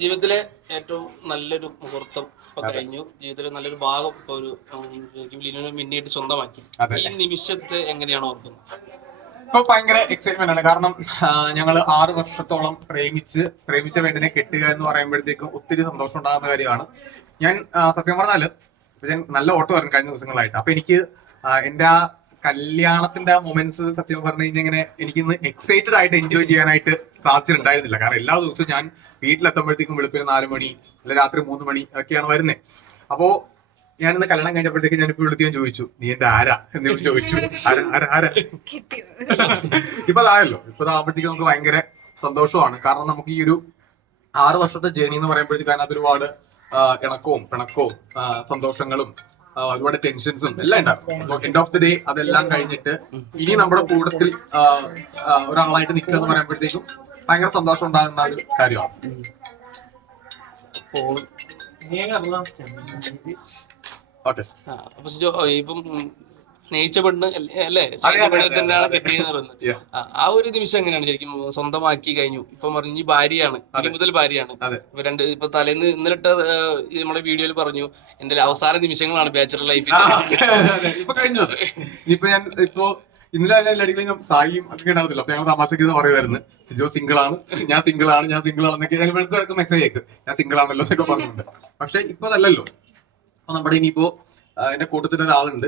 ജീവിതത്തിലെ ഏറ്റവും നല്ലൊരു മുഹൂർത്തം ഇപ്പൊ കഴിഞ്ഞു. ജീവിതത്തിലെ നല്ലൊരു ഭാഗം ഇപ്പൊ ഒരു ലിനുവിനെ പിന്നീട് സ്വന്തമാക്കി. ഈ നിമിഷത്തെ എങ്ങനെയാണ് ഓർക്കുന്നത്? ഇപ്പൊ ഭയങ്കര എക്സൈറ്റ്മെന്റ് ആണ്. കാരണം ഞങ്ങൾ 6 വർഷത്തോളം പ്രേമിച്ച പെണ്ണിനെ കെട്ടുക എന്ന് പറയുമ്പോഴത്തേക്കും ഒത്തിരി സന്തോഷം ഉണ്ടാകുന്ന കാര്യമാണ്. ഞാൻ സത്യം പറഞ്ഞാല് ഞാൻ നല്ല ഓട്ടമായിരുന്നു കഴിഞ്ഞ ദിവസങ്ങളായിട്ട്. അപ്പൊ എനിക്ക് എന്റെ ആ കല്യാണത്തിന്റെ ആ മൊമെന്റ്സ് സത്യം പറഞ്ഞു കഴിഞ്ഞാൽ ഇങ്ങനെ എനിക്കിന്ന് എക്സൈറ്റഡ് ആയിട്ട് എൻജോയ് ചെയ്യാനായിട്ട് സാധിച്ചിട്ടുണ്ടായിരുന്നില്ല. കാരണം എല്ലാ ദിവസവും ഞാൻ വീട്ടിലെത്തുമ്പോഴത്തേക്കും വെളുപ്പിന് 4 മണി അല്ലെ രാത്രി 3 മണി ഒക്കെയാണ് വരുന്നത്. അപ്പോ ഞാനിന്ന് കല്യാണം കഴിഞ്ഞപ്പോഴത്തേക്ക് ഞാനിപ്പോ വിളിക്കാൻ ചോദിച്ചു, നീ എന്റെ ആരാ എന്ന് ചോദിച്ചു. ആരാ ഇപ്പൊ അതായല്ലോ. ഇപ്പൊ അതാകുമ്പോഴത്തേക്ക് നമുക്ക് ഭയങ്കര സന്തോഷമാണ്. കാരണം നമുക്ക് ഈ ഒരു 6 വർഷത്തെ ജേണി എന്ന് പറയുമ്പോഴത്തേക്ക് അതിനകത്ത് ഒരുപാട് ഇണക്കവും പിണക്കവും സന്തോഷങ്ങളും ഒരുപാട് ടെൻഷൻസും എല്ലാം ഉണ്ടാകും. അപ്പൊ എൻഡ് ഓഫ് ദി ഡേ അതെല്ലാം കഴിഞ്ഞിട്ട് ഇനി നമ്മുടെ കൂട്ടത്തിൽ ഒരാളായിട്ട് നിൽക്കുക എന്ന് പറയുമ്പോഴത്തേക്കും ഭയങ്കര സന്തോഷം ഉണ്ടാകുന്ന ഒരു കാര്യമാണ്. ഓക്കെ, ഇപ്പം സ്നേഹിച്ച പെണ്ണ് അല്ലേ, പെണ്ണിനെ തന്നെയാണ് കെട്ടിയെന്ന് പറയുന്നത്. ആ ഒരു നിമിഷം എങ്ങനെയാണ് ശരിക്കും സ്വന്തമാക്കി കഴിഞ്ഞു? ഇപ്പൊ പറഞ്ഞു ഭാര്യയാണ്, ഇനി മുതൽ ഭാര്യയാണ്. ഇപ്പൊ തലേന്ന് ഇന്നലെ നമ്മുടെ വീഡിയോയിൽ പറഞ്ഞു എന്റെ അവസാന നിമിഷങ്ങളാണ് ബാച്ചലർ ലൈഫിൽ. ഇപ്പൊ കഴിഞ്ഞു. ഇപ്പൊ ഇന്നലെ എല്ലാടിക്കും സായിയും ഒക്കെ ഉണ്ടാവത്തില്ല. അപ്പൊ ഞങ്ങൾ തമാശക്ക് പറയുമായിരുന്നു, സിജോ സിംഗിൾ ആണ്, ഞാൻ സിംഗിൾ ആണ് എന്നൊക്കെ മെസ്സേജ് അയക്കും, ഞാൻ സിംഗിൾ ആണല്ലോ എന്നൊക്കെ പറഞ്ഞിട്ടുണ്ട്. പക്ഷെ ഇപ്പൊ അതല്ലല്ലോ. അപ്പൊ നമ്മുടെ ഇനിയിപ്പോ എന്റെ കൂട്ടത്തിൽ ഒരാളുണ്ട്.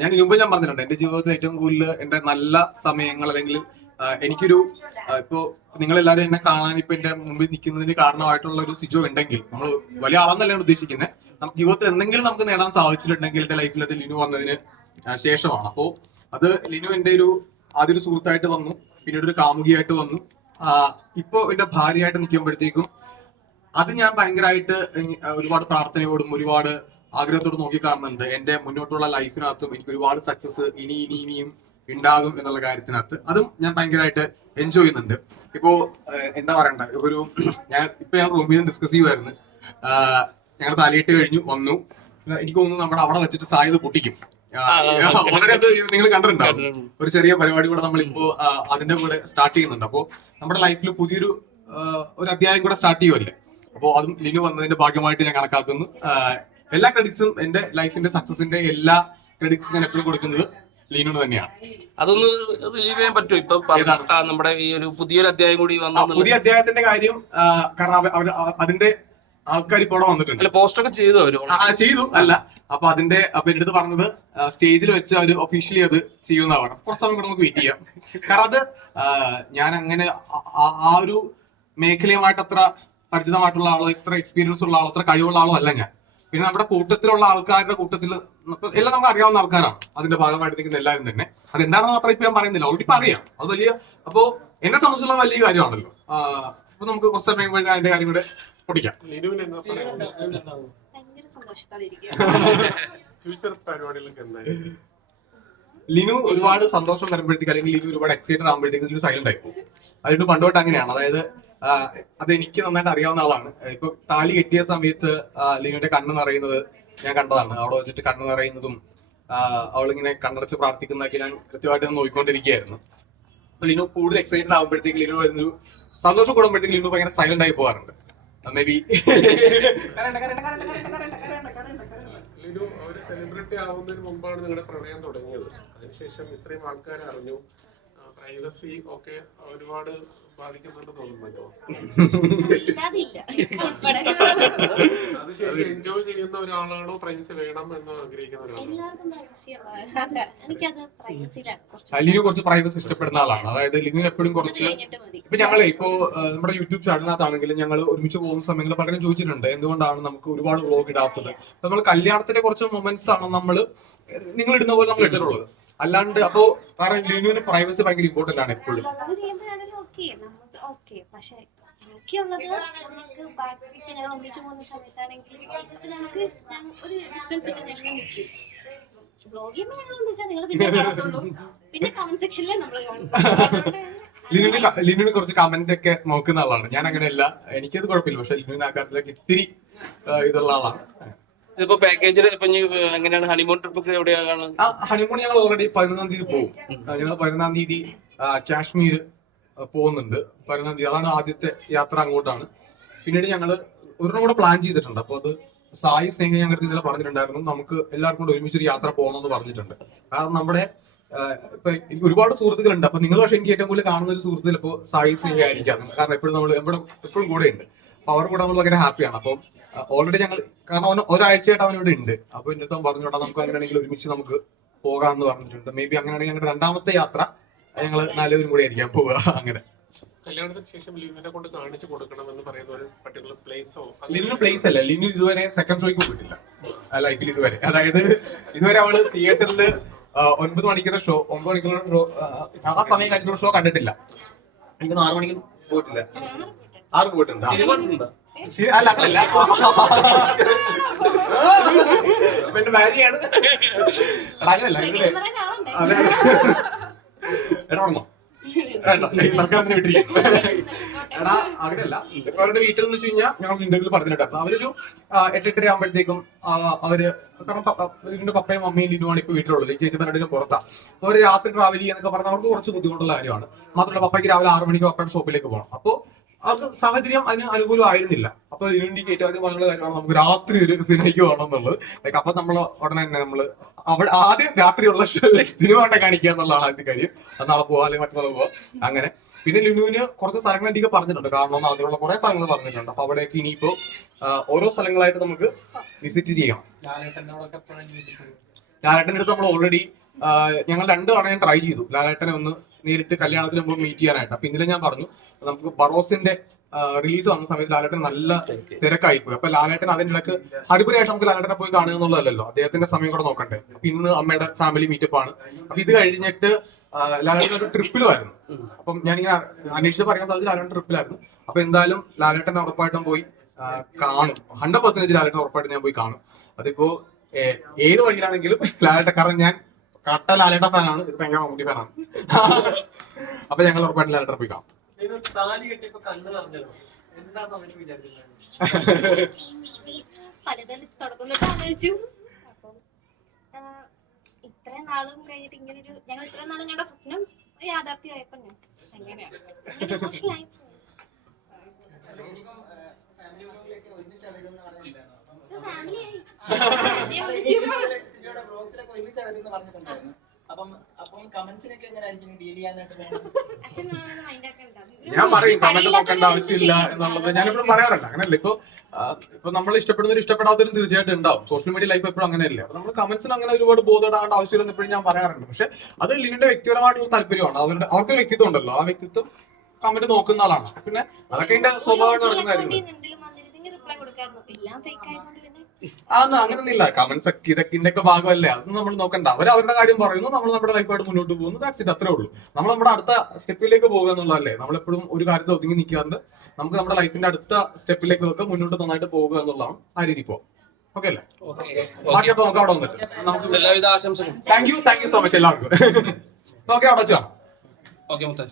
ഞാൻ മുമ്പ് ഞാൻ പറഞ്ഞിട്ടുണ്ട്, എന്റെ ജീവിതത്തിൽ ഏറ്റവും കൂടുതൽ എന്റെ നല്ല സമയങ്ങൾ അല്ലെങ്കിൽ എനിക്കൊരു ഇപ്പോ നിങ്ങളെല്ലാവരും എന്നെ കാണാൻ ഇപ്പൊ എന്റെ മുമ്പിൽ നിൽക്കുന്നതിന് കാരണമായിട്ടുള്ള ഒരു സിജോ ഉണ്ടെങ്കിൽ, നമ്മൾ വലിയ ആളെന്നല്ല ഉദ്ദേശിക്കുന്നത്, നമുക്ക് ജീവിതത്തിൽ എന്തെങ്കിലും നമുക്ക് നേടാൻ സാധിച്ചിട്ടുണ്ടെങ്കിൽ എന്റെ ലൈഫിൽ അത് ലിനു വന്നതിന് ശേഷമാണ്. അപ്പോ അത് ലിനു എന്റെ ആദ്യൊരു സുഹൃത്തായിട്ട് വന്നു, പിന്നീട് ഒരു കാമുകിയായിട്ട് വന്നു, ഇപ്പോ എന്റെ ഭാര്യയായിട്ട് നിൽക്കുമ്പോഴത്തേക്കും അത് ഞാൻ ഭയങ്കരമായിട്ട് ഒരുപാട് പ്രാർത്ഥനയോടും ഒരുപാട് ആഗ്രഹത്തോട് നോക്കിക്കാണുന്നുണ്ട്. എന്റെ മുന്നോട്ടുള്ള ലൈഫിനകത്തും എനിക്ക് ഒരുപാട് സക്സസ് ഇനിയും ഉണ്ടാകും എന്നുള്ള കാര്യത്തിനകത്ത് അതും ഞാൻ ഭയങ്കരമായിട്ട് എൻജോയ് ചെയ്യുന്നുണ്ട്. ഇപ്പോ എന്താ പറയണ്ട, ഞാൻ റൂമിൽ നിന്ന് ഡിസ്കസ് ചെയ്യുമായിരുന്നു. ഞങ്ങൾ തലയിട്ട് കഴിഞ്ഞു വന്നു. എനിക്ക് തോന്നുന്നു നമ്മുടെ അവിടെ വെച്ചിട്ട് സാധ്യത പൊട്ടിക്കും. ഓൾറെഡി അത് നിങ്ങൾ കണ്ടിട്ടുണ്ടാവും. ഒരു ചെറിയ പരിപാടി കൂടെ നമ്മളിപ്പോ അതിന്റെ കൂടെ സ്റ്റാർട്ട് ചെയ്യുന്നുണ്ട്. അപ്പോ നമ്മുടെ ലൈഫിൽ പുതിയൊരു അധ്യായം കൂടെ സ്റ്റാർട്ട് ചെയ്യുമല്ലേ. അപ്പോ അതും ലിനു വന്നതിന്റെ ഭാഗ്യമായിട്ട് ഞാൻ കണക്കാക്കുന്നു. എല്ലാ ക്രെഡിറ്റ്സും എന്റെ ലൈഫിന്റെ സക്സസിന്റെ എല്ലാ ക്രെഡിറ്റ്സും ഞാൻ എപ്പോഴും കൊടുക്കുന്നത് ലീനോട് തന്നെയാണ്. അതൊന്ന് റിലീവ് ചെയ്യാൻ പറ്റുമോ? ഇപ്പൊ നമ്മുടെ ഈ ഒരു പുതിയൊരു അധ്യായം കൂടി വന്നു. പുതിയ അധ്യായത്തിന്റെ കാര്യം കാരണം അതിന്റെ ആൾക്കാർ ഇപ്പോൾ വന്നിട്ടുണ്ട്. പോസ്റ്റ് ഒക്കെ ചെയ്തു ചെയ്തു അല്ല. അപ്പൊ എന്റെ അടുത്ത് പറഞ്ഞത് സ്റ്റേജിൽ വെച്ച് അവര് ഒഫീഷ്യലി അത് ചെയ്യുമെന്നാ പറഞ്ഞു. കുറച്ച് സമയം കൂടെ നമുക്ക് വെയിറ്റ് ചെയ്യാം. കാരണം അത് ഞാൻ അങ്ങനെ ആ ഒരു മേഖലയുമായിട്ട് അത്ര പരിചിതമായിട്ടുള്ള ആളോ, ഇത്ര എക്സ്പീരിയൻസ് ഉള്ള ആളോ, അത്ര കഴിവുള്ള ആളോ അല്ല ഞാൻ. പിന്നെ നമ്മുടെ കൂട്ടത്തിലുള്ള ആൾക്കാരുടെ കൂട്ടത്തിൽ എല്ലാം നമുക്ക് അറിയാവുന്ന ആൾക്കാരാണ് അതിന്റെ ഭാഗമായിട്ട് നിൽക്കുന്ന എല്ലാവരും തന്നെ. അത് എന്താണെന്ന് മാത്രം ഇപ്പൊ ഞാൻ പറയുന്നില്ല, ഓൾറെഡി പറയാം. അത് വലിയ അപ്പോ എന്നെ സംബന്ധിച്ചുള്ള വലിയ കാര്യമാണല്ലോ. അപ്പൊ നമുക്ക് കുറച്ച് സമയം കഴിഞ്ഞാൽ അതിന്റെ കാര്യം കൂടെ പൊടിക്കാം. ലിനു ഒരുപാട് സന്തോഷം വരുമ്പോഴത്തേക്ക് അല്ലെങ്കിൽ ലിനു ഒരുപാട് എക്സൈറ്റഡ് ആകുമ്പോഴത്തേക്ക് ലിനു സൈലന്റ് ആയി പോകും. അതിന് പണ്ടോട്ട് അങ്ങനെയാണ്. അതായത് അതെനിക്ക് നന്നായിട്ട് അറിയാവുന്ന ആളാണ്. ഇപ്പൊ താലി കെട്ടിയ സമയത്ത് ലിനുവിന്റെ കണ്ണ് നിറയുന്നത് ഞാൻ കണ്ടതാണ്. അവിടെ വെച്ചിട്ട് കണ്ണ് നിറയുന്നതും അവളിങ്ങനെ കണ്ണടച്ച് പ്രാർത്ഥിക്കുന്നതൊക്കെ ഞാൻ കൃത്യമായിട്ട് നോക്കിക്കൊണ്ടിരിക്കുകയായിരുന്നു. അപ്പൊ ലിനു കൂടുതൽ എക്സൈറ്റഡ് ആകുമ്പോഴത്തേക്ക് ലിനു വരുന്നൊരു സന്തോഷം കൂടുമ്പോഴത്തേക്ക് ലിനു ഭയങ്കര സൈലന്റ് ആയി പോകാറുണ്ട്. മേ ബി ലിനു ഒരു സെലിബ്രിറ്റി ആവുന്നതിന് മുമ്പാണ് നിങ്ങളുടെ പ്രണയം തുടങ്ങിയത്. അതിനുശേഷം ഇത്രയും ആൾക്കാരെ അറിഞ്ഞു. പ്രൈവസി ഒക്കെ ഒരുപാട് ബാധിക്കുന്നുണ്ട് തോന്നുന്നുണ്ടോ? അത് ശരി, എൻജോയ് ചെയ്യുന്ന ഒരാളാണോ പ്രൈവസി വേണം എന്ന് ആഗ്രഹിക്കുന്ന ഒരാളാണോ? ലിനു കുറച്ച് പ്രൈവസി ഇഷ്ടപ്പെടുന്ന ആളാണ്. അതായത് ലിനു എപ്പോഴും കുറച്ച് ഇപ്പൊ ഞങ്ങളെ ഇപ്പോ നമ്മുടെ യൂട്യൂബ് ചാനലിനകത്താണെങ്കിലും ഞങ്ങൾ ഒരുമിച്ച് പോകുന്ന സമയങ്ങളിൽ പലരും ചോദിച്ചിട്ടുണ്ട് എന്തുകൊണ്ടാണ് നമുക്ക് ഒരുപാട് വ്ളോഗ് ഇടാത്തത്. നമ്മൾ കല്യാണത്തിന്റെ കുറച്ച് മൊമെന്റ്സ് ആണ് നിങ്ങൾ ഇടുന്ന പോലെ നമ്മൾ ഇട്ടിട്ടുള്ളത്. അല്ലാണ്ട് അപ്പോ കാരണം ലിനുവിന് പ്രൈവസി ഭയങ്കര ഇമ്പോർട്ടന്റ് ആണ് എപ്പോഴും. ലിനുവിന് കുറച്ച് കമന്റ് ഒക്കെ നോക്കുന്ന ആളാണ്. ഞാൻ അങ്ങനെയല്ല, എനിക്കത് കുഴപ്പമില്ല. പക്ഷെ ലിനുവിന് ആ കാര്യത്തിലൊക്കെ ഇത്തിരി ഇതുള്ള ആളാണ്. ഇതിപ്പോ പാക്കേജിൽ എങ്ങനെയാണ് ഹണിമൂൺ ട്രിപ്പ് എവിടെയാണ്? ഹണിമൂൺ ഞങ്ങൾ ഓൾറെഡി 11-ാം തീയതി പോകും. ഞങ്ങൾ 11-ാം തീയതി കാശ്മീർ പോകുന്നുണ്ട്. 11-ാം തീയതി അതാണ് ആദ്യത്തെ യാത്ര അങ്ങോട്ടാണ്. പിന്നീട് ഞങ്ങൾ ഒരെണ്ണം കൂടെ പ്ലാൻ ചെയ്തിട്ടുണ്ട്. അപ്പൊ അത് സായി സ്നേഹ ഞങ്ങൾക്ക് ഇന്നലെ പറഞ്ഞിട്ടുണ്ടായിരുന്നു, നമുക്ക് എല്ലാവർക്കും കൂടെ ഒരുമിച്ചൊരു യാത്ര പോകണമെന്ന് പറഞ്ഞിട്ടുണ്ട്. കാരണം നമ്മുടെ ഇപ്പൊ എനിക്ക് ഒരുപാട് സുഹൃത്തുക്കളുണ്ട്. അപ്പൊ നിങ്ങൾ പക്ഷെ എനിക്ക് ഏറ്റവും കൂടുതൽ കാണുന്ന ഒരു സുഹൃത്ത് ചിലപ്പോൾ സായി സ്നേഹ ആയിരിക്കാം. കാരണം എപ്പോഴും നമ്മൾ എപ്പോഴും കൂടെ ഉണ്ട്. അപ്പൊ അവരുടെ കൂടെ നമ്മൾ ഭയങ്കര ഹാപ്പിയാണ്. അപ്പോൾ ഓൾറെഡി ഞങ്ങൾ കാരണം ഒരാഴ്ചയായിട്ട് അവൻ ഇവിടെ ഉണ്ട്. അപ്പൊ എന്റെ അടുത്ത് പറഞ്ഞോട്ടാ നമുക്ക് അങ്ങനെയാണെങ്കിൽ ഒരുമിച്ച് നമുക്ക് പോകാമെന്ന് പറഞ്ഞിട്ടുണ്ട്. മേ ബി അങ്ങനെയാണെങ്കിൽ ഞങ്ങളുടെ രണ്ടാമത്തെ യാത്ര ഞങ്ങൾ 4 പേരും കൂടെ ആയിരിക്കാം പോവുക. അങ്ങനെ കല്യാണത്തിന് ശേഷം ലിനുവിനെ കൊണ്ട് കാണിച്ചു കൊടുക്കണമെന്ന് പറയുന്ന ഒരു പർട്ടിക്കുലർ പ്ലേസോ? ലിനു പ്ലേസ് അല്ല, ലിനു ഇതുവരെ സെക്കൻഡ് ഷോയ്ക്ക് പോയിട്ടില്ല ലൈഫിൽ ഇതുവരെ. അതായത് ഇതുവരെ അവള് തിയേറ്ററിൽ 9 മണിക്കുള്ള ഷോ, 9 മണിക്കുള്ള ഷോ, ആ സമയം കഴിഞ്ഞുള്ള ഷോ കണ്ടിട്ടില്ല. എനിക്ക് 6 മണിക്ക് പോയിട്ടില്ല. 6 പോയിട്ടുണ്ട്. അല്ല അങ്ങനല്ല, പിന്നെ ഭാര്യയാണ്. എടാ അങ്ങനല്ല, അതെ എടാ ഓർമ്മ സർക്കാരിനെ വിട്ടിരിക്കും. എടാ അങ്ങനെയല്ല, അവരുടെ വീട്ടിൽ എന്ന് വെച്ച് കഴിഞ്ഞാൽ ഞങ്ങൾ ഇന്റർവ്യൂവിൽ പറഞ്ഞിട്ടുണ്ടായിരുന്നു. അവരൊരു 8-8:30 ആകുമ്പോഴത്തേക്കും അവര്, കാരണം ഇതിന്റെ പപ്പയും അമ്മയും ലിനുവാണ് ഇപ്പൊ വീട്ടിലുള്ളത്. ചേച്ചിമാരുടെ പുറത്താണ്. അപ്പൊ ഒരു രാത്രി ട്രാവൽ ചെയ്യാന്നൊക്കെ പറഞ്ഞാൽ അവർക്ക് കുറച്ച് ബുദ്ധിമുട്ടുള്ള കാര്യമാണ്. മാത്രമല്ല പപ്പയ്ക്ക് രാവിലെ 6 മണിക്ക് പപ്പയുടെ ഷോപ്പിലേക്ക് പോകണം. അപ്പൊ അത് സാഹചര്യം അതിന് അനുകൂലമായിരുന്നില്ല. അപ്പൊ ഇതിനുവേണ്ടി ഏറ്റവും ആദ്യം പറഞ്ഞ കാര്യമാണ് നമുക്ക് രാത്രി ഒരു സിനിമയ്ക്ക് പോകണം എന്നുള്ളത്. ലൈക്ക് അപ്പൊ നമ്മൾ ഉടനെ തന്നെ നമ്മള് അവിടെ ആദ്യം രാത്രിയുള്ള സിനിമ കൊണ്ടേ കാണിക്കുക എന്നുള്ളതാണ് ആദ്യത്തെ കാര്യം. അത് നാളെ പോവാ അല്ലെങ്കിൽ മറ്റന്നാൾ പോവാ അങ്ങനെ. പിന്നെ ലുനുവിന് കുറച്ച് സ്ഥലങ്ങൾ എനിക്ക് പറഞ്ഞിട്ടുണ്ട്. കാരണം അതിലുള്ള കുറെ സ്ഥലങ്ങൾ പറഞ്ഞിട്ടുണ്ട്. അപ്പൊ അവിടേക്ക് ഇനിയിപ്പോ ഓരോ സ്ഥലങ്ങളായിട്ട് നമുക്ക് വിസിറ്റ് ചെയ്യണം. ലാലേട്ടൻ്റെ അടുത്ത് നമ്മൾ ഓൾറെഡി ഞങ്ങൾ 2 തവണ ഞാൻ ട്രൈ ചെയ്തു ലാലേട്ടനെ ഒന്ന് നേരിട്ട് കല്യാണത്തിന് മുമ്പ് മീറ്റ് ചെയ്യാനായിട്ട്. അപ്പൊ ഇന്നലെ ഞാൻ പറഞ്ഞു നമുക്ക് ബറോസിന്റെ റിലീസ് വന്ന സമയത്ത് ലാലേട്ടൻ നല്ല തിരക്കായി പോയി. അപ്പൊ ലാലേട്ടൻ അതിന്റെ ഇടക്ക് ഹരിപുരമായിട്ട് നമുക്ക് ലാലേട്ടനെ പോയി കാണുക എന്നുള്ളതല്ലോ, അദ്ദേഹത്തിന്റെ സമയം കൂടെ നോക്കണ്ടേ. അപ്പൊ ഇന്ന് അമ്മയുടെ ഫാമിലി മീറ്റപ്പ് ആണ്. അപ്പൊ ഇത് കഴിഞ്ഞിട്ട് ലാലേട്ടൻ ഒരു ട്രിപ്പിലുമായിരുന്നു. അപ്പം ഞാനിങ്ങനെ അന്വേഷിച്ച് പറയാൻ സാധിച്ചു ലാലേട്ടൻ ട്രിപ്പിലായിരുന്നു. അപ്പൊ എന്തായാലും ലാലേട്ടൻ ഉറപ്പായിട്ടും പോയി കാണും. 100% ലാലേട്ടൻ ഉറപ്പായിട്ടും ഞാൻ പോയി കാണും. അതിപ്പോ ഏത് വഴിയിലാണെങ്കിലും ലാലേട്ടൻ, കാരണം ഞാൻ കട്ട ലാലേട്ട ഫാനാണ്, ഇത് ഭയങ്കര മമ്മൂട്ടി ഫാനാണ്. അപ്പൊ ഞങ്ങൾ ഉറപ്പായിട്ട് ലാലേട്ട പോയി കാണും. പലതരം തുടങ്ങുന്നിട്ട് ആലോചിച്ചു. അപ്പം ഇത്രയും നാളും കഴിഞ്ഞിട്ട് ഇങ്ങനൊരു ഞങ്ങൾ ഇത്രയും നാളും കണ്ട സ്വപ്നം യാഥാർത്ഥ്യമായപ്പോ ഞാൻ എങ്ങനെയാണ് ഇമോഷണലായി ഫാമിലിയായി. അച്ഛൻ മൈൻഡാക്കണ്ട. ഞാൻ പറയും കമന്റ് നോക്കേണ്ട ആവശ്യമില്ല എന്നുള്ളത് ഞാൻ എപ്പോഴും പറയാറില്ല. അങ്ങനെയല്ല, ഇപ്പൊ നമ്മൾ ഇഷ്ടപ്പെടുന്നവരും ഇഷ്ടപ്പെടാത്തവരും തീർച്ചയായിട്ടും ഉണ്ടാവും. സോഷ്യൽ മീഡിയ ലൈഫ് എപ്പോഴും അങ്ങനെയല്ലേ. അപ്പൊ നമ്മൾ കമന്റ്സിന് അങ്ങനെ ഒരുപാട് ബോധപ്പെടാണ്ട് ആവശ്യമില്ലെന്ന് എപ്പോഴും ഞാൻ പറയാറുണ്ട്. പക്ഷെ അത് ലിവിന്റെ വ്യക്തിപരമായിട്ടുള്ള താല്പര്യമാണ്. അവർക്കൊരു വ്യക്തിത്വം ഉണ്ടല്ലോ, ആ വ്യക്തിത്വം കമന്റ് നോക്കുന്ന ആളാണ്. പിന്നെ അതൊക്കെ എന്റെ സ്വഭാവം നടക്കുന്ന കാര്യങ്ങൾ. അങ്ങനെയൊന്നുമില്ല. കമന്റ്സ് ഒക്കെ ഇതൊക്കെ ഭാഗമല്ലേ, അതൊന്നും നമ്മൾ നോക്കണ്ട. അവരുടെ കാര്യം പറയുന്നു, നമ്മൾ നമ്മുടെ ലൈഫായിട്ട് മുന്നോട്ട് പോകുന്നു. ദാറ്റ്സ് ഇറ്റ്, അത്രേ ഉള്ളൂ. നമ്മൾ നമ്മുടെ അടുത്ത സ്റ്റെപ്പിലേക്ക് പോകുക എന്നുള്ളതല്ലേ. നമ്മളെപ്പോഴും ഒരു കാര്യത്തിൽ ഒതുങ്ങി നിൽക്കാറുണ്ട്. നമുക്ക് നമ്മുടെ ലൈഫിന്റെ അടുത്ത സ്റ്റെപ്പിലേക്കൊക്കെ മുന്നോട്ട് നന്നായിട്ട് പോകുക എന്നുള്ളതാണ് ആ രീതി പോകാം. ഓക്കെ അല്ലേ? ബാക്കി അപ്പൊ നമുക്ക് അവിടെ വന്നിട്ട് നമുക്ക് എല്ലാവിധ ആശംസകളും. താങ്ക് യു സോ മച്ച് എല്ലാവർക്കും. ഓക്കെ, അവിടെ വെച്ചാണ്. ഓക്കെ മുത്തേ.